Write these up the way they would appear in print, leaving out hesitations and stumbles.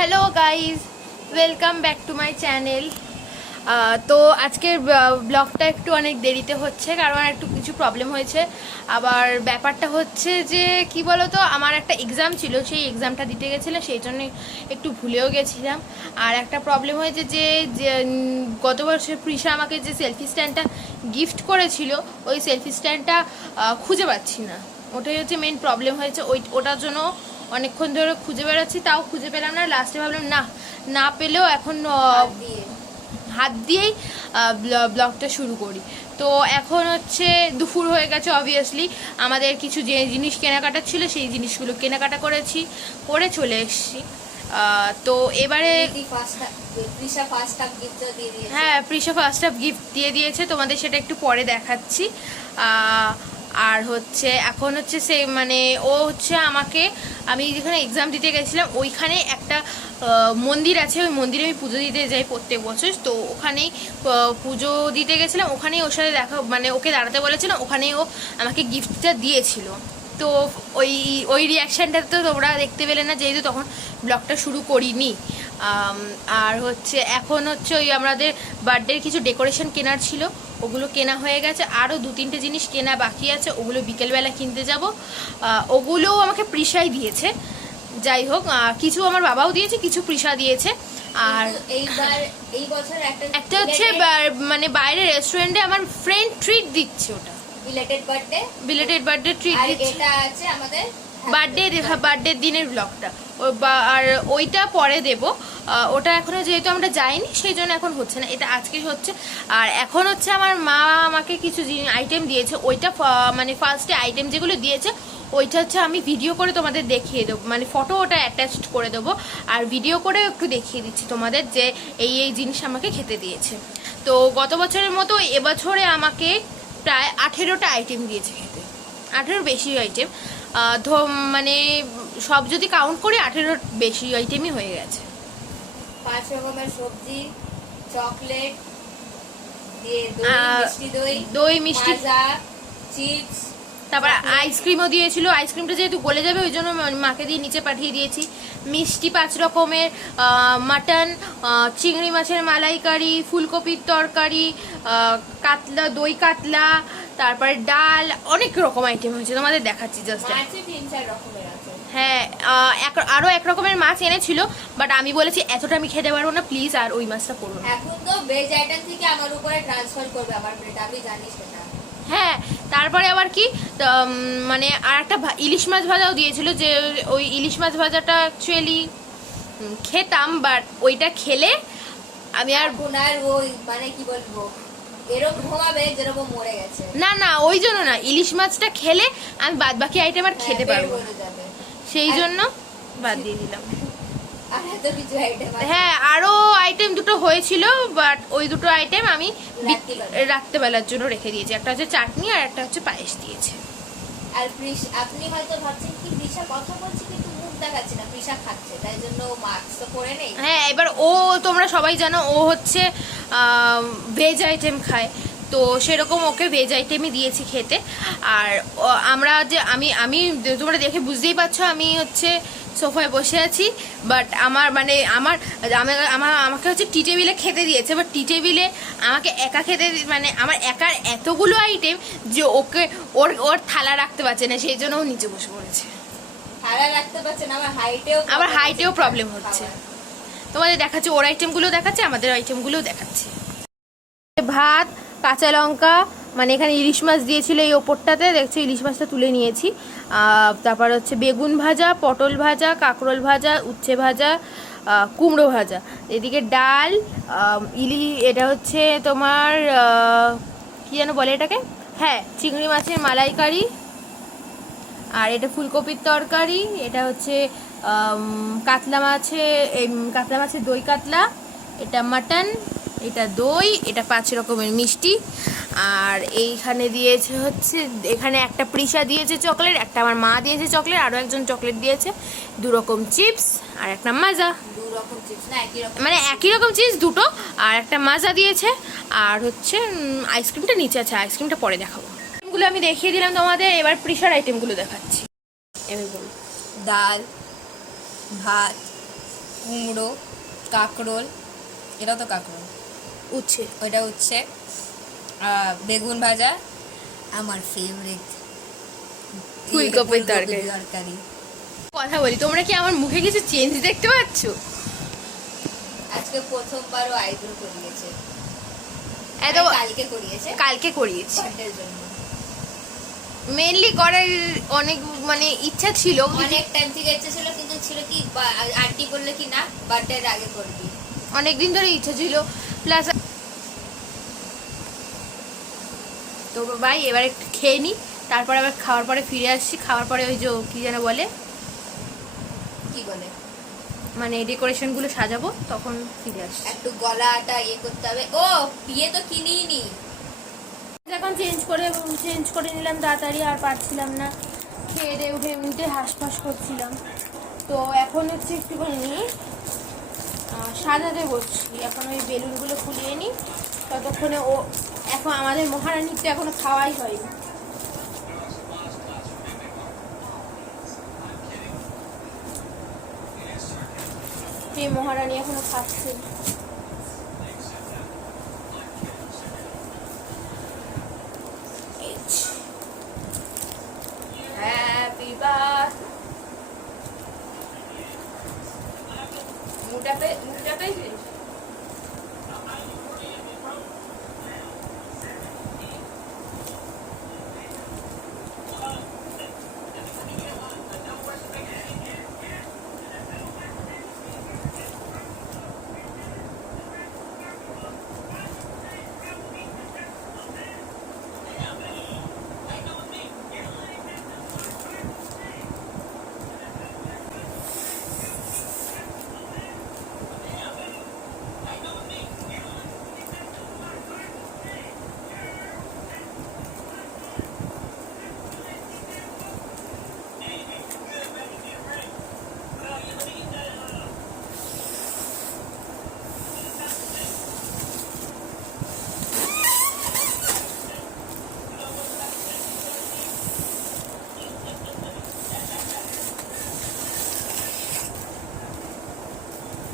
Hello guys welcome back to my channel. তো আজকের ব্লগটা একটু অনেক দেরিতে হচ্ছে কারণ একটু কিছু প্রবলেম হয়েছে। আবার ব্যাপারটা হচ্ছে যে কি বলো তো, আমার একটা এক্সাম ছিল, সেই এক্সামটা দিতে গেছিলাম, সেই জন্য একটু ভুলেও গেছিলাম। আর একটা প্রবলেম হয়েছে যে গত বছর প্রিশা আমাকে যে সেলফি স্ট্যান্ডটা গিফট করেছিল, ওই সেলফি স্ট্যান্ডটা খুঁজে পাচ্ছি না। ওটাই হচ্ছে মেন প্রবলেম হয়েছে। ওটার জন্য অনেকক্ষণ ধরে খুঁজে বেড়াচ্ছি, তাও খুঁজে পেলাম না। লাস্টে ভাবলাম না পেলেও এখন হাত দিয়েই ব্লগটা শুরু করি। তো এখন হচ্ছে দুপুর হয়ে গেছে, অবভিয়াসলি আমাদের কিছু যে জিনিস কেনাকাটা ছিল সেই জিনিসগুলো কেনাকাটা করে চলে এসেছি। তো এবারে হ্যাঁ, প্রিশা ফার্স্ট হাফ গিফট দিয়ে দিয়েছে, তোমাদের সেটা একটু পরে দেখাচ্ছি। আর হচ্ছে এখন হচ্ছে সে মানে ও হচ্ছে আমাকে, আমি যেখানে এক্সাম দিতে গেছিলাম ওইখানে একটা মন্দির আছে, ওই মন্দিরে আমি পুজো দিতে যাই প্রত্যেক বছর। তো ওখানেই পুজো দিতে গেছিলাম, ওখানেই ওর সাথে দেখা, মানে ওকে দাঁড়াতে বলেছিলাম, ওখানেই ও আমাকে গিফটটা দিয়েছিল। তো ওই রিয়াকশানটা তো তোমরা দেখতে পেলে না, যেহেতু তখন ব্লগটা শুরু করিনি। আর হচ্ছে এখন হচ্ছে ওই আমাদের বার্থডের কিছু ডেকোরেশন কেনার ছিল, ওগুলো কেনা হয়ে গেছে। আরও 2-3টে জিনিস কেনা বাকি আছে, ওগুলো বিকেলবেলা কিনতে যাব। ওগুলোও আমাকে প্রিশাই দিয়েছে। যাই হোক, কিছু আমার বাবাও দিয়েছে, কিছু প্রিশা দিয়েছে। আর এই বছর একটা হচ্ছে মানে বাইরে রেস্টুরেন্টে আমার ফ্রেন্ড ট্রিট দিচ্ছে, ওটা বিলেটেড বার্থডে ট্রিট দিচ্ছে। এটা আছে আমাদের বার্থডে দিনের ব্লগটা, আর ওইটা পরে দেব। ওটা এখনো যেহেতু আমরা যাইনি সেই জন্য এখন হচ্ছে না, এটা আজকে হচ্ছে। আর এখন হচ্ছে আমার মা আমাকে কিছু আইটেম দিয়েছে, ওইটা মানে ফার্স্টে আইটেম যেগুলো দিয়েছে ওইটা হচ্ছে আমি ভিডিও করে তোমাদের দেখিয়ে দেবো, মানে ফটো ওটা অ্যাটাচড করে দেবো, আর ভিডিও করে একটু দেখিয়ে দিচ্ছি তোমাদের যে এই জিনিস আমাকে খেতে দিয়েছে। তো গত বছরের মতো এবছরে আমাকে প্রায় 18টা আইটেম দিয়েছে খেতে, 18 বেশি আইটেম। মানে সব যদি কাউন্ট করি 18 বেশি আইটেমই হয়ে গেছে। 5 রকমের সবজি, চকলেট দিয়ে দই মিষ্টি, চিপস, তারপর আইসক্রিমও দিয়েছিল। আইসক্রিমটা যেহেতু গলে যাবে ওই জন্য মাকে দিয়ে নিচে পাঠিয়ে দিয়েছি। মিষ্টি 5 রকমের, মাটন, চিংড়ি মাছের মালাইকারি, ফুলকপির তরকারি, কাতলা, দই কাতলা, তারপরে ডাল, অনেক রকম আইটেম হয়েছে, তোমাদের দেখাচ্ছি জাস্ট। হ্যাঁ, আরো 1 রকমের মাছ এনেছিল, বাট আমি বলেছি এতটা আমি খেতে পারবো না, প্লিজ আর ওই মাছটা করো না। এখন তো ভেজ আইটেম থেকে আমার উপরে ট্রান্সফার করবে আমার প্লেট, আমি জানি সেটা। হ্যাঁ, তারপরে আবার কি মানে আর একটা ইলিশ মাছ ভাজাও দিয়েছিল, যে ওই ইলিশ মাছ ভাজাটা অ্যাকচুয়ালি খেতাম, বাট ওইটা খেলে আমি আর ওই মানে কি বলবো, এরকম ঘুমাবে যেরকম মরে গেছে। না ওই জন্য না, ইলিশ মাছটা খেলে আমি বাদ বাকি আইটেম আর খেতে পারবো, সেই জন্য বাদ দিয়ে দিলাম। হ্যাঁ, আরো আইটেম 2টো হয়েছিল, বাট ওই 2টো আইটেম আমি রাত্রেবেলার জন্য রেখে দিয়েছি। একটা হচ্ছে চাটনি আর একটা হচ্ছে পায়েস দিয়েছে। আর আপনি হয়তো ভাবছেন কি প্রিশা কথা বলছে কিন্তু মুখ দেখাচ্ছে না, প্রিশা খাচ্ছে, তাই জন্য মাস্ক তো পরে নেই। হ্যাঁ, এবার তোমরা সবাই জানো ও হচ্ছে ভেজ আইটেম খায়, তো সেরকম ওকে ভেজ আইটেমই দিয়েছি খেতে। আর আমরা যে আমি তোমরা দেখে বুঝতেই পারছো আমি হচ্ছে সোফায় বসে আছি, বাট আমাকে হচ্ছে টি টেবিলে খেতে দিয়েছে, বাট টি টেবিলে আমাকে একা খেতে, মানে আমার একার এতগুলো আইটেম যে ওর থালা রাখতে পারছে না, সেই জন্য ও নিচে বসে পড়েছে। থালা রাখতে পারছে না, আমার হাইটেও প্রবলেম হচ্ছে। তোমাদের দেখাচ্ছে, ওর আইটেমগুলো দেখাচ্ছে, আমাদের আইটেমগুলোও দেখাচ্ছে। ভাত, কাঁচা লঙ্কা, মানে এখানে ইলিশ মাছ দিয়েছিল এই ওপরটাতে, দেখছো ইলিশ মাছটা তুলে নিয়েছি। তারপর হচ্ছে বেগুন ভাজা, পটল ভাজা, কাঁকরোল ভাজা, উচ্ছে ভাজা, কুমড়ো ভাজা, এদিকে ডাল, এটা হচ্ছে তোমার কি যেন বলে এটাকে, হ্যাঁ চিংড়ি মাছের মালাইকারি, আর এটা ফুলকপির তরকারি, এটা হচ্ছে কাতলা মাছের দই কাতলা, এটা মাটন, এটা দই, এটা 5 রকমের মিষ্টি। আর এইখানে দিয়েছে হচ্ছে, এখানে একটা প্রিশা দিয়েছে চকলেট, একটা আমার মা দিয়েছে চকলেট, আরও একজন চকলেট দিয়েছে, 2 রকম চিপস আর একটা মাজা, মানে একই রকম চিপস 2টো আর একটা মাজা দিয়েছে। আর হচ্ছে আইসক্রিমটা নিচে আছে, আইসক্রিমটা পরে দেখাবো। আইটেমগুলো আমি দেখিয়ে দিলাম তোমাদের, এবার প্রিশার আইটেমগুলো দেখাচ্ছি। এবার বল। ডাল, ভাত, কুমড়ো, কাঁকরোল, এটা তো কাঁকরোল, উচ্ছে। ওইটা উচ্ছে, বেগুন ভাজা, আমার ফেভারিট ফুলকপির তরকারি। কথা বলি, তোমরা কি আমার মুখে কিছু চেঞ্জ দেখতে পাচ্ছ? আজকে প্রথমবারও আইব্রো করিয়েছে, কালকে করিয়েছে বার্থডের জন্য। মেইনলি করার অনেক মানে ইচ্ছা ছিল, অনেক টাইম থেকে ইচ্ছা ছিল, কিন্তু ছিল কি আন্টি বললে কি না বার্থডের আগে করবি, অনেকদিন ধরে ইচ্ছা ছিল। প্লাস তো ভাই এবার একটু খেয়ে নিই, তারপর আবার খাওয়ার পরে ফিরে আসছি। খাওয়ার পরে ওই যে কি যেন বলে, কি বলে, মানে ডেকোরেশনগুলো সাজাবো, তখন ফিরে আসছি। একটু গলাটা ইয়ে করতে হবে। ও বিয়ে তো কিনিই নি, এখন চেঞ্জ করে নিলাম তাড়াতাড়ি, আর পারছিলাম না, খেয়ে দিয়ে উঠে এমনিতে হাঁসফাঁস করছিলাম। তো এখন হচ্ছে একটুখানি সাজাতে বসছি। এখন ওই বেলুনগুলো ফুলিয়ে নিই, ততক্ষণে ও এখন আমাদের মহারানীর তো এখনো খাওয়াই হয়নি। এই মহারানী এখনো খাচ্ছে। Happy birthday. মুটাতে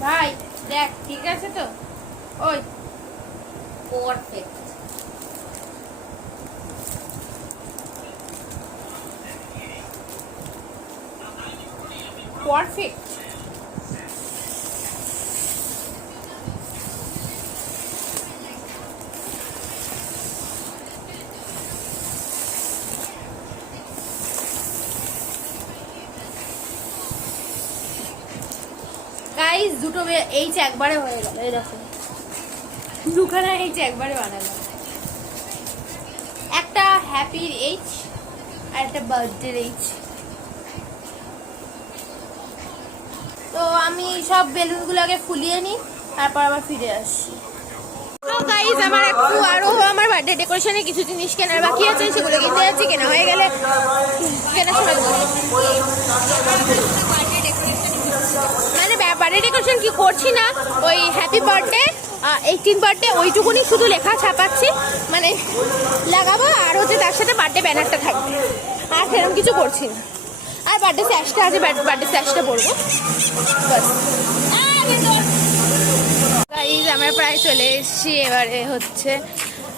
ভাই দেখ ঠিক আছে তো? ওই পারফেক্ট। পারফেক্ট। গাইস দুটো এইচ একবারে হয়ে গেল, এই দেখো দুখানা এইচ একবারে বানালাম। একটা হ্যাপির এইচ আর একটা বার্থডে এইচ। তো আমি সব বেলুনগুলো আগে ফুলিয়ে নিই, তারপর আবার ফিরে আসছি। তো গাইস আমার একটু আরো আমার বার্থডে ডেকোরেশনে কিছু জিনিস কেনার বাকি আছে, সেগুলো কিনতে যাচ্ছি। কেনা হয়ে গেলে কেনার সময় মানে বার্থডে ডেকোরেশন কি করছি না, ওই হ্যাপি বার্থডে 18 বার্থডে ওইটুকুনি শুধু লেখা ছাপাচ্ছি, মানে লাগাবো, আর হচ্ছে তার সাথে বার্থডে ব্যানারটা থাকবে, আর সেরকম কিছু করছি না। আর বার্থডে স্যাশটা আছে, বার্থডে স্যাশটা পরবো বাস। গাইস আমরা প্রায় চলে এসেছি। এবারে হচ্ছে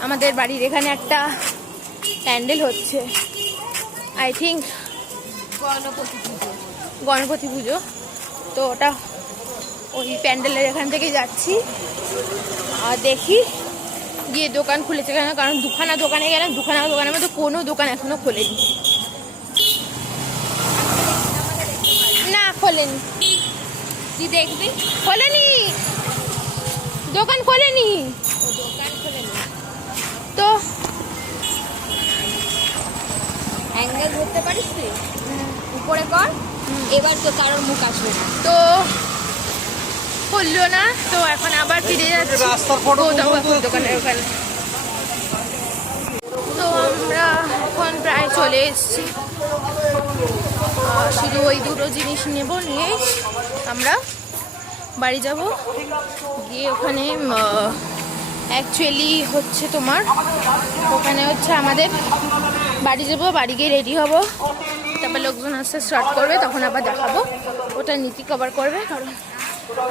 আমাদের বাড়ির এখানে একটা প্যান্ডেল হচ্ছে, আই থিঙ্ক গণপতি পুজো। তো ওটা ওই প্যান্ডেলের এখান থেকে যাচ্ছি, আর দেখি গিয়ে দোকান খুলেছে কেন, কারণ দুখানা দোকানে গেলাম, দোকানের মধ্যে কোনো দোকান এখনো খোলেনি। না খোলেনি, তুই দেখবি খোলেনি, দোকান খোলেনি, তো অ্যাঙ্গেল ধরতে পারিস তুই, উপরে কর, এবার তো কারোর মুখ আসবে না। তো খুললো না, তো এখন আবার ফিরে যাচ্ছি দোকানের ওখানে। তো আমরা এখন প্রায় চলে এসেছি, শুধু ওই দুটো জিনিস নেব, নিয়েই আমরা বাড়ি যাব। গিয়ে ওখানে অ্যাকচুয়ালি হচ্ছে তোমার ওখানে হচ্ছে আমাদের বাড়ি যাব, বাড়ি গিয়ে রেডি হব, তারপর লোকজন আসতে স্টার্ট করবে, তখন আবার দেখাবো। ওটা নীতি কভার করবে, কারণ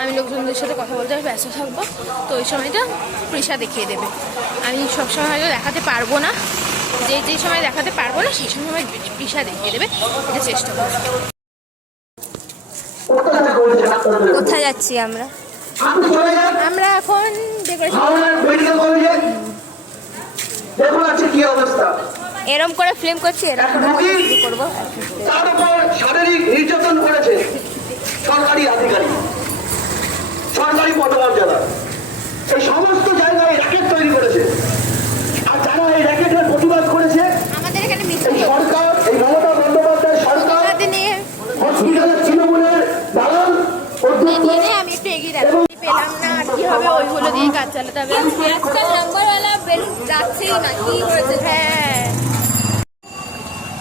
আমি লোকজনদের সাথে কথা বলতে ব্যস্ত থাকবো, তো ওই সময়টা পৃষা দেখিয়ে দেবে। আমি সবসময় হয়তো দেখাতে পারবো না, যে সময় দেখাতে পারবো না সেই সময় পৃষা দেখিয়ে দেবে, এটা চেষ্টা করবো। কোথায় যাচ্ছি আমরা? আমরা এখন দেখুন আছে কি অবস্থা। এরম করে ফিল্ম করছি, এরকম করে করবো। তার উপর শারীরিক নির্যাতন করেছে সরকারি আধিকারিক, সরকারি পদমর্যাদা। এই সমস্ত জায়গায় র্যাকেট তৈরি করেছে, আর যারা এই র্যাকেটের প্রতিবাদ করেছে আমাদের এখানে এই সরকার, এই মমতা বন্দ্যোপাধ্যায় সরকার, হসপিটালের তৃণমূলের দালাল আমি একটু এগিয়ে পেলাম না, আর কি হবে, ওইগুলো দিয়ে কাজ চালাতে হবে। নাম্বারওয়ালা বেলুন যাচ্ছেই না, কি হয়েছে? হ্যাঁ,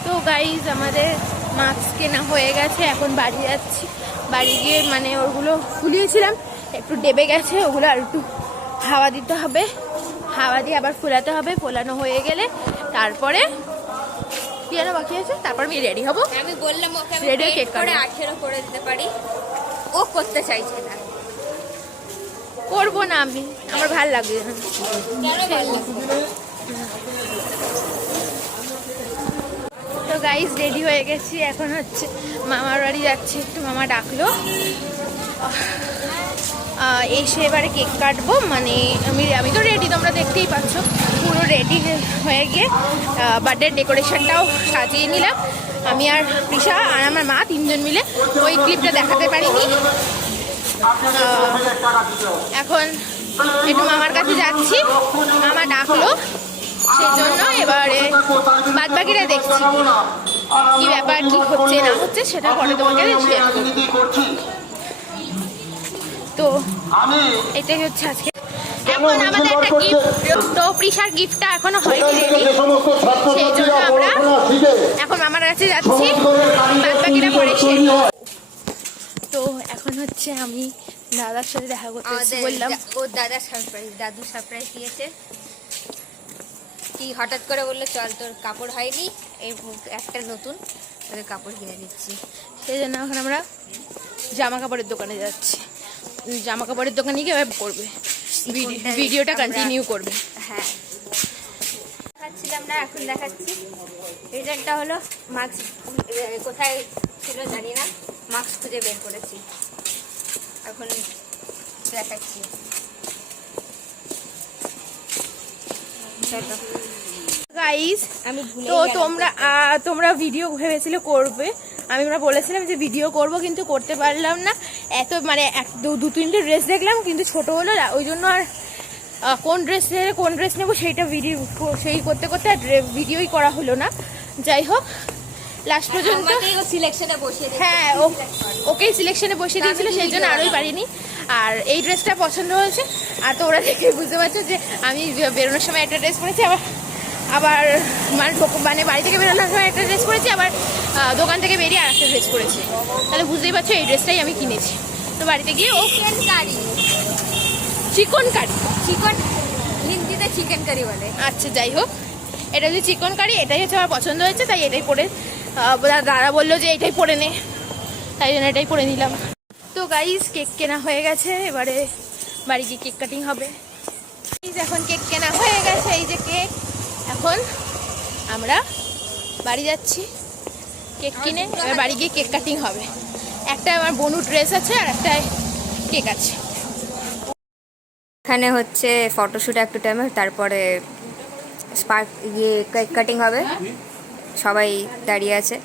তো গাইজ আমাদের মাস্ক কেনা হয়ে গেছে, এখন বাড়ি যাচ্ছি। বাড়ি গিয়ে মানে ওগুলো ফুলিয়েছিলাম, একটু ডেবে গেছে, ওগুলো আর একটু হাওয়া দিতে হবে, হাওয়া দিয়ে আবার ফুলাতে হবে। ফোলানো হয়ে গেলে তারপরে কি যেন বাকি আছে, তারপর আমি রেডি হবো। আমি বললাম ওকে আমি রেডি পেড কেক করে কাটবো। 18 করে দিতে পারি, ও করতে চাইছে না। করবো না আমি, আমার ভাল লাগে। কেন বললি? তো গাইজ রেডি হয়ে গেছি, এখন হচ্ছে মামার বাড়ি যাচ্ছি, একটু মামা ডাকলো। এসে এবারে কেক কাটবো, মানে আমি তো রেডি, তোমরা দেখতেই পাচ্ছ, পুরো রেডি হয়ে গিয়ে বার্থডে ডেকোরেশনটাও সাজিয়ে নিলাম। আমি আর পৃষা আর আমার মা তিনজন মিলে, ওই ক্লিপটা দেখাতে পারিনি। এখন একটু মামার কাছে যাচ্ছি, মামা ডাকলো সেই জন্য। এবারে বাদ বাকিরা দেখছি কি ব্যাপার, কি হচ্ছে না হচ্ছে, সেটা পরে তোমাকে শেয়ার করছি। তো এটাই হচ্ছে আজকে। এখন আমাদের একটা গিফট, তো পৃষার গিফটটা এখনো হয়নি রেডি, সেই জন্য আমরা এখন মামার কাছে যাচ্ছি, বাদ বাকিরা পরে শেয়ার। তো এখন হচ্ছে আমি দাদার সাথে দেখা করতে বললাম। ও দাদা সারপ্রাইজ, দাদু সারপ্রাইজ দিয়েছে। কি হঠাৎ করে বললো চল তোর কাপড় হয়নি, এই একটা নতুন তোকে কাপড় কিনে দিচ্ছি। সেই জন্য এখন আমরা জামা কাপড়ের দোকানে যাচ্ছি, জামা কাপড়ের দোকানে গিয়ে করবে ভিডিওটা কন্টিনিউ করবে। হ্যাঁ, দেখাচ্ছিলাম না, এখন দেখাচ্ছি। রিজনটা হলো মাস্ক কোথায় ছিল জানি না, মাস্ক খুঁজে বের করেছি, এখন দেখাচ্ছি। গাইস, আমি তো তোমরা ভিডিও ভেবেছিলে করবে, আমরা বলেছিলাম যে ভিডিও করব, কিন্তু করতে পারলাম না। এত মানে দু তিনটে ড্রেস দেখলাম, কিন্তু ছোট হলো, ওই জন্য আর কোন ড্রেস নেবো সেইটা ভিডিও সেই করতে করতে আর ভিডিওই করা হলো না। যাই হোক, লাস্ট পর্যন্ত সিলেকশনে বসিয়ে দিয়েছে। হ্যাঁ, ওকেই সিলেকশনে বসিয়ে দিয়েছিল, সেই জন্য আরোই পারিনি। আর এই ড্রেসটা পছন্দ হয়েছে, আর তো ওরা দেখে বুঝতে পারছো যে আমি বেরোনোর সময় একটা ড্রেস পরেছি, আবার মানে বাড়ি থেকে বেরোনোর সময় একটা ড্রেস পরেছি, আবার দোকান থেকে বেরিয়ে আর একটা ড্রেস পরেছি। তাহলে বুঝতেই পারছো এই ড্রেসটাই আমি কিনেছি। তো বাড়িতে গিয়ে চিকন কারি, হিন্দিতে চিকেন কারি বলে। আচ্ছা যাই হোক, এটা হচ্ছে চিকন কারি, এটাই হচ্ছে আমার পছন্দ হয়েছে, তাই এটাই পরে দাদা বললো যে এটাই পরে নে, তাই জন্য এটাই পরে নিলাম। তো গাইস, কেক কেনা হয়ে গেছে, এবারে বাড়ি গিয়ে কেক কাটিং হবে। এখন কেক কেনা হয়ে গেছে, এই যে কেক। এখন আমরা বাড়ি যাচ্ছি কেক কিনে, এবার বাড়ি গিয়ে কেক কাটিং হবে। একটা আমার বনু ড্রেস আছে, আর একটা কেক আছে। এখানে হচ্ছে ফটোশ্যুট একটু টাইমে, তারপরে স্পার্ক কেক কাটিং হবে, সবাই দাঁড়িয়ে আছে।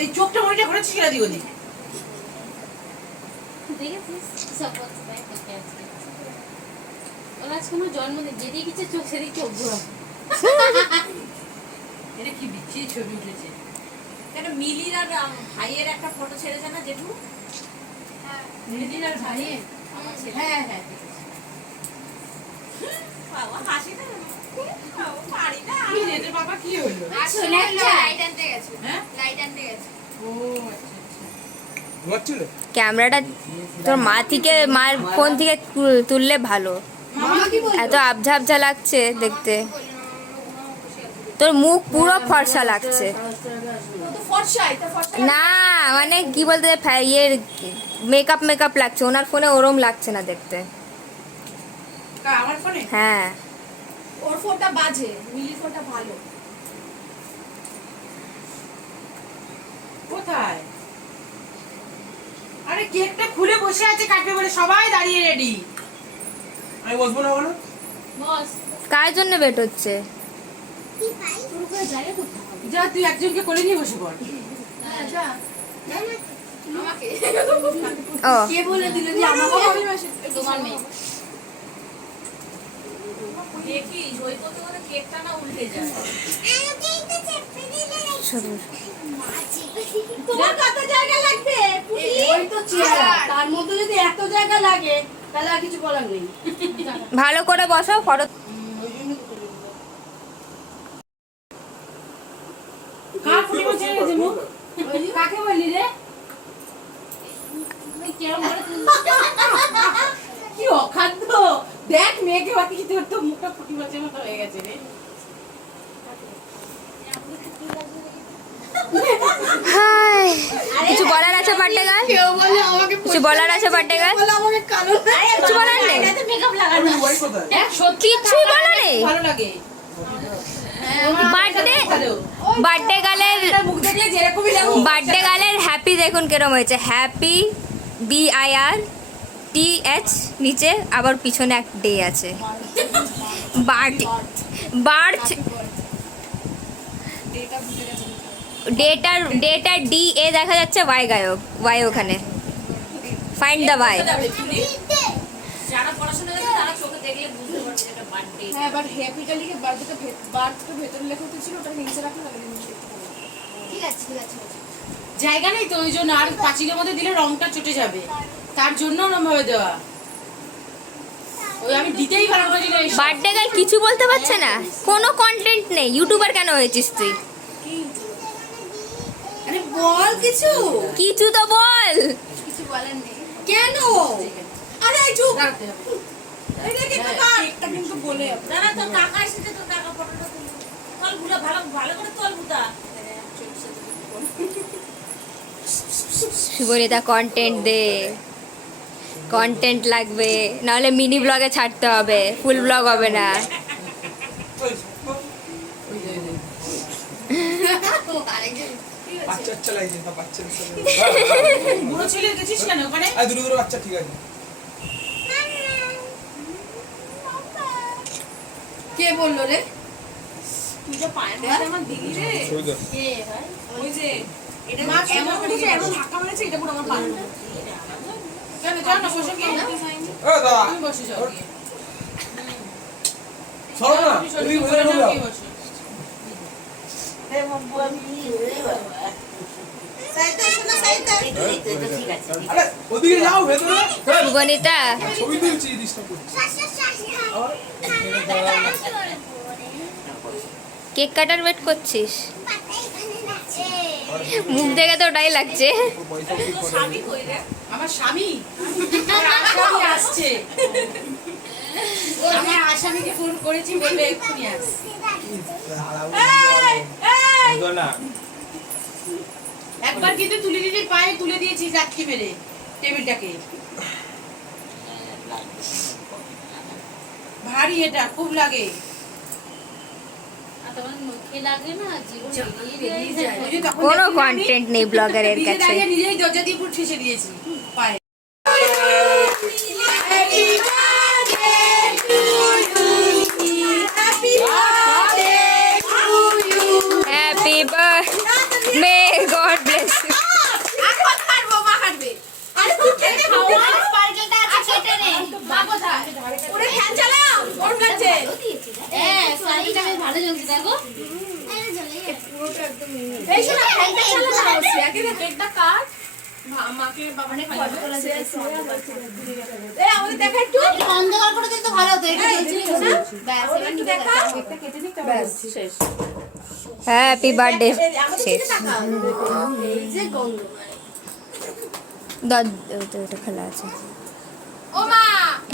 এই চোখটা মনিটা করেছিস কিনা দিও দি দেখেছিস সাপোর্ট ব্যাক করতে আছে ওর আজকে আমার জন্মদিন, যেদিকে কিছু চোখ সেদিকে চোখ ঘোরা। এটা কি বিচ্ছিরি ছবি উঠেছে। এটা মিলির আর ভাইয়ের একটা ফটো ছেড়েছে না জেঠু? হ্যাঁ, মিলির আর ভাইয়ের। হ্যাঁ হ্যাঁ, বাবা হাসি না, পারি না। কি রে তোর বাবা, কি হলো? লাইট আনতে গেছে। হ্যাঁ, লাইট আনতে গেছে। ও আচ্ছা আচ্ছা। ক্যামেরাটা তোর মার ফোন থেকে তুললে ভালো। মামা কি বললো? এত আবঝা আবঝা লাগছে দেখতে, তোর মুখ পুরো ফর্সা লাগছে। ও তো ফর্সা, এটা ফর্সা। না মানে কি বলতে ইয়ের মেকআপ মেকআপ লাগছে, ওনার ফোনে ওরম লাগছে না দেখতে। আমার ফোনে হ্যাঁ ওর ফোনটা বাজে, মিলির ফোনটা ভালো। কোথায়? আরে কেকটা খুলে বসে আছে কাটবে বলে, সবাই দাঁড়িয়ে রেডি। আমি বসবো না বলো? বস কার জন্য বেট হচ্ছে? তোর উপরে জায়গা কোথায়? যা তুই একজনকে কোলে নিয়ে বসে পড়। আচ্ছা আমাকে ও কে বলে দিল যে আমাকে তোমার মেয়ে। দেখি ওই কত করে কেকটা না উল্টে যায়। তোমার কত জায়গা লাগবে? ওই তো চেহারা, তার মধ্যে যদি এত জায়গা লাগে তাহলে আর কিছু বলার নেই। ভালো করে বসো, ফটো। কার ফুটি বসে গেছে মুখ? কাকে বললি রে? তুই কেরম করে তুই কি অখাদ্য! দেখ মেয়েকে বাকি কি তোর তো মুখটা ফুটি বসে মতো হয়ে গেছে রে। হাই, কিছু বলার আছে পাট্টেগাল? কেউ বলে আমাকে কিছু বলার আছে পাট্টেগাল? বলে আমাকে কালো কিছু বলার নেই? মেকআপ লাগানো? কিছুই বলার নেই? ভালো লাগে। বার্থডে গালের মুখ দেখলে যেরকমই লাগুক। বার্থডে গালের হ্যাপি দেখুন কিরম হয়েছে। হ্যাপি BIRTH, নিচে আবার পিছনে এক ডে আছে। বার্থ বার্থ ডেটার DA দেখা যাচ্ছে, ওয়াই ওখানে। Find the Y. যারা পড়াশোনা করে তারা চোখে দেখলে বুঝতে পারবে যে এটা বার্থডে। হ্যাঁ, বাট হ্যাপিটা লিখে বার্থটা ভেতরে লেখা ছিল, ওটা নিচে রাখলে লাগে নিচে। ঠিক আছে ঠিক আছে। জায়গা নেই তো, ওই জন্য। আর পাঁচিলের মধ্যে দিলে রংটা চটে যাবে, তার জন্য ওরম ভাবে দেওয়া। ওই আমি দিতেই পারবো না যদি এই- বার্থডে গার্ল কিছু বলতে পারছে না, কোনো কন্টেন্ট নেই। ইউটিউবার কেন হয়েছিস তুই? আরে বল কিছু। কিছু তো বল। কিছু বলার নেই। কেন? আরে এই চুপ। দাঁড়াতে হবে। এটা কিন্তু কাট। একটা কিন্তু বলে। না না তোর কাকা এসেছে, তোর কাকা ফটোটা তুলে তল গুলা ভালো ভালো করে তল গুতা। সুবনিতা কন্টেন্ট দে, কন্টেন্ট লাগবে, নাহলে মিনি ব্লগে ছাড়তে হবে, ফুল ব্লগ হবে না। বাচ্চা বাচ্চা লাগছে তা বাচ্চা বুড়ো ছেলে গেছিস কেন ওখানে? আর দুটো দুটো বাচ্চা ঠিক আছে। কে বললো রে? তুই তো পায়ে ধরে আমার দিদি রে। ছবি দাও। কে ভাই? ওই যে এটা মা এমন এমন করেছে, করে এমন ধাক্কা মেরেছে, এটা পুরো আমার পা। কেন যাও না, বসে গিয়ে। ও দাদা তুমি বসে যাও গিয়ে। সরো না, তুমি তুমি সত্যি বলে করে দাও। গিয়ে বসো। আরে ওদিকে যাও ভেতরে। সুবনিতা ছবি তুলছি, ডিস্টার্ব করছি। কেক কাটার ওয়েট করছিস? মুখ দেখে তো ওটাই লাগছে। পয়সা কি করে? স্বামী কই রে? আমার স্বামী, আমার আসামি আসছে। আমি আসামিকে ফোন করেছি, বলবে এক্ষুনি আসছে। না একবার কিন্তু তুলে দিতে পায়ে তুলে দিয়েছি যাত্রী মেরে টেবিলটাকে। ভারী, এটা খুব লাগে। আর তোমার মুখে লাগে না, জীবন বেরিয়ে যায়। ওই যে তখন কোনো দেখি না আমি কন্টেন্ট নেই ব্লগারের নিজে কাছে। দাঁড়িয়ে নিজেই দরজা দিয়ে পুরো ঠেসে দিয়েছি পায়ে। Happy birthday, may God bless you. এখন কাটবো, মা কাটবে। আরে তুই কেটে খাওয়া। স্পার্কেলটা আছে কেটে নে। মা কোথায়? ওরে ফ্যান চালাও। ওর কাছে। হ্যাঁ, স্পার্কেলটা বেশ ভালো জ্বলছে দেখো। এই শোনা, ফ্যানটা চালাও। আগে কেকটা কাট। মাকে বাবানে ফটো তোলা যেতে এই আমাদের দেখা একটু। অন্ধকার করে দিলে তো ভালো হতো, এটা জ্বলছিল না। ব্যাস, এবার একটু নিভে দেখা। গেছে। কেকটা কেটে নিতে ব্যাস শেষ। Happy birthday. আমাদের শেষ। দিকে তাকাও। এই যে গন্ধ। ওটা খোলা আছে। ও মা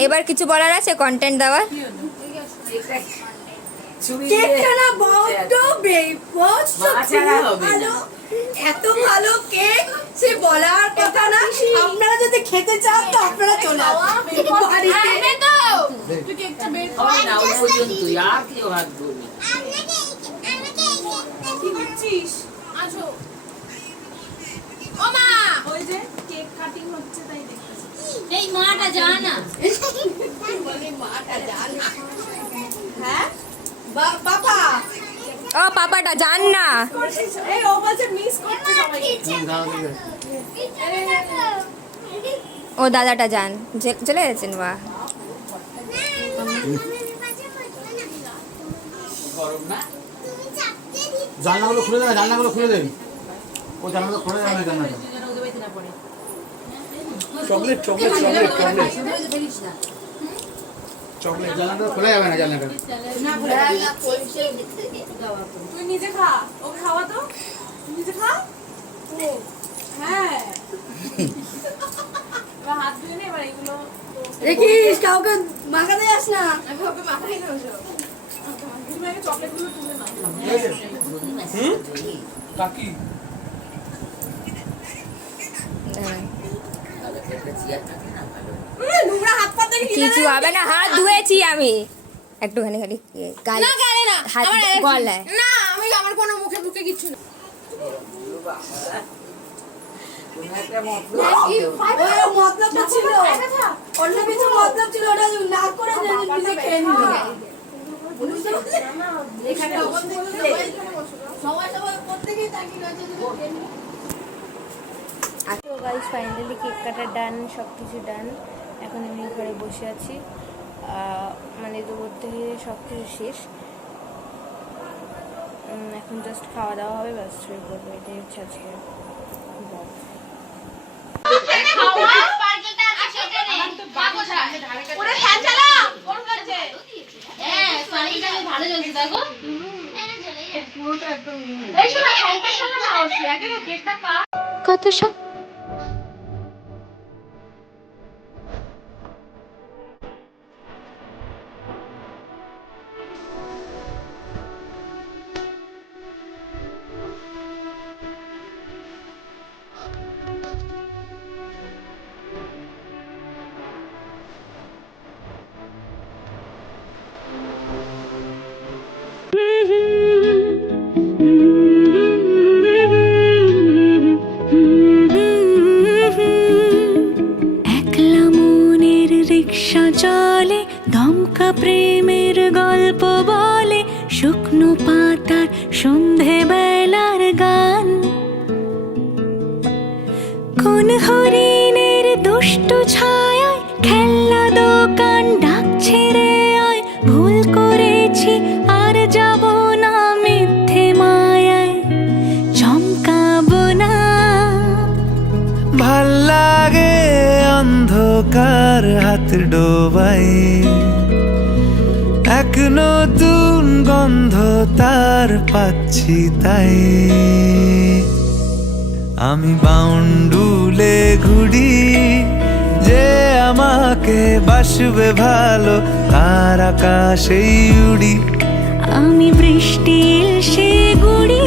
এবার কিছু বলার আছে কন্টেন্ট দেওয়ার? কেকটা না বড্ড বেপস্ত ভালো, এত ভালো কেক সে বলার কথা না। আপনারা যদি খেতে চান তো আপনারা চলে আসুন বাড়িতে। তুই কেকটা বের কর না, ওই পর্যন্তই, আর কেউ হাত ধরবে। কি করছিস? আসো। ও মা, ওই যে কেক কাটিং হচ্ছে তাই দেখতেছি। এই মাটা জানা বলে মাটা জানে। হ্যাঁ বাবা, ও পাপাটা জান না। এই ও বলছে মিস করতে সবাই। ও দাদাটা জান চলে গেছেন। বাহ, জানলাগুলো খুলে দেন, জানলাগুলো খুলে দেন। ও জানলাগুলো খুলে দেন, জানলাটা। Chocolate chocolate chocolate chocolate chocolate জানলাটা খোলা যাবে না, জানলাটা। তুই নিজে খা, ও খাওয়া তো নিজে খা। হ্যাঁ এবার হাত ধুয়ে নে, এবার এগুলো দেখিস কাউকে মাখাতে যাস না। আমি ওকে মাখাই না ওসব। তুমি আগে চকলেটগুলো তুলে নাও। কাকি নোংরা হাত পা থেকে কিছু হবে না, হাত ধুয়েছি আমি একটুখানি, খালি গাল না গালে না, হাত আমার allergy। গলায়। না আমি আমার কোনো মুখে মুখে কিছু না। মতলবটা ছিল অন্য কিছু, মতলব ছিল ওটা না করে নিজে খেয়ে নিল। তো গাইস ফাইনালি কেক কাটা ডান, সব কিছু ডান। এখন আমি ঘরে বসে আছি, মানে দুপুর থেকে সব কিছু শেষ। এখন জাস্ট খাওয়া দাওয়া হবে, ব্যাস শুরু করবো। এটাই হচ্ছে আজকে ব্লগ। ভালো চলছে দেখো। কত সব একলা মনের রিক্সা চলে, দমকা প্রেমের গল্প বলে, শুকনো পাতার সন্ধে বেলার গান। কোন হরিণের দুষ্ট ছায়ায় খেলনা দোকান ডাকছে রে আয়, ভুল করেছি আর যাব না মিথ্যে মায়ায়, চমকাবো না। ভাল লাগে অন্ধকার হাত ডোবাই, এক নতুন গন্ধ তার পাচ্ছি তাই। আমি বাউন্ডুলে ঘুরি, যে আমাকে বাসবে ভালো তার আকাশেই উড়ি। আমি বৃষ্টি এসে গুড়ি